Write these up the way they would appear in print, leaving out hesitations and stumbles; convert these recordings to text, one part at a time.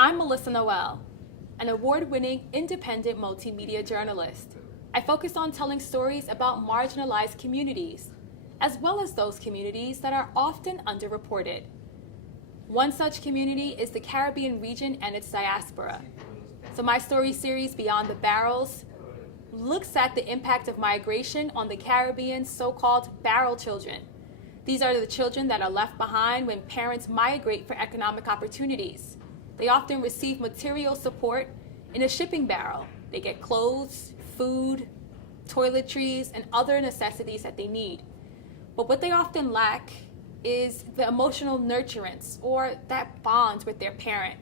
I'm Melissa Noel, an award-winning independent multimedia journalist. I focus on telling stories about marginalized communities, as well as those communities that are often underreported. One such community is the Caribbean region and its diaspora. So my story series, Beyond the Barrels, looks at the impact of migration on the Caribbean's so-called barrel children. These are the children that are left behind when parents migrate for economic opportunities. They often receive material support in a shipping barrel. They get clothes, food, toiletries, and other necessities that they need. But what they often lack is the emotional nurturance or that bond with their parent.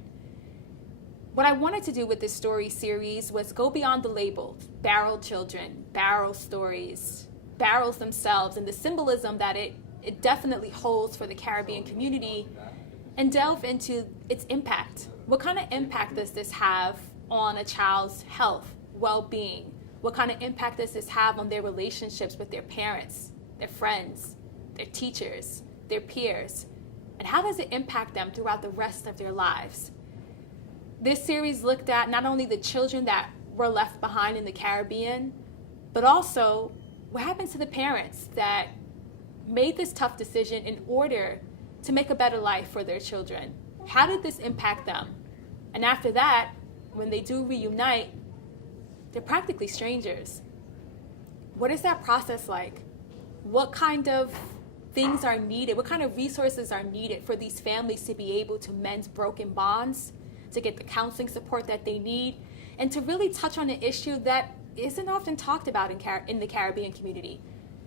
What I wanted to do with this story series was go beyond the labels, barrel children, barrel stories, barrels themselves, and the symbolism that it definitely holds for the Caribbean community, and delve into its impact. What kind of impact does this have on a child's health, well-being? What kind of impact does this have on their relationships with their parents, their friends, their teachers, their peers? And how does it impact them throughout the rest of their lives? This series looked at not only the children that were left behind in the Caribbean, but also what happens to the parents that made this tough decision in order to make a better life for their children. How did this impact them? And after that, when they do reunite, they're practically strangers. What is that process like? What kind of things are needed? What kind of resources are needed for these families to be able to mend broken bonds, to get the counseling support that they need, and to really touch on an issue that isn't often talked about in the Caribbean community?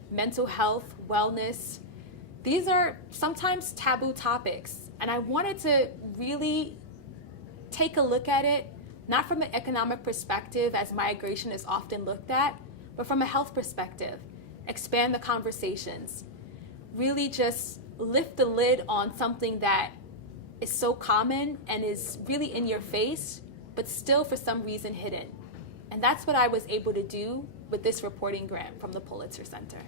Mental health, wellness. These are sometimes taboo topics, and I wanted to really take a look at it, not from an economic perspective as migration is often looked at, but from a health perspective. Expand the conversations. Really just lift the lid on something that is so common and is really in your face, but still for some reason hidden. And that's what I was able to do with this reporting grant from the Pulitzer Center.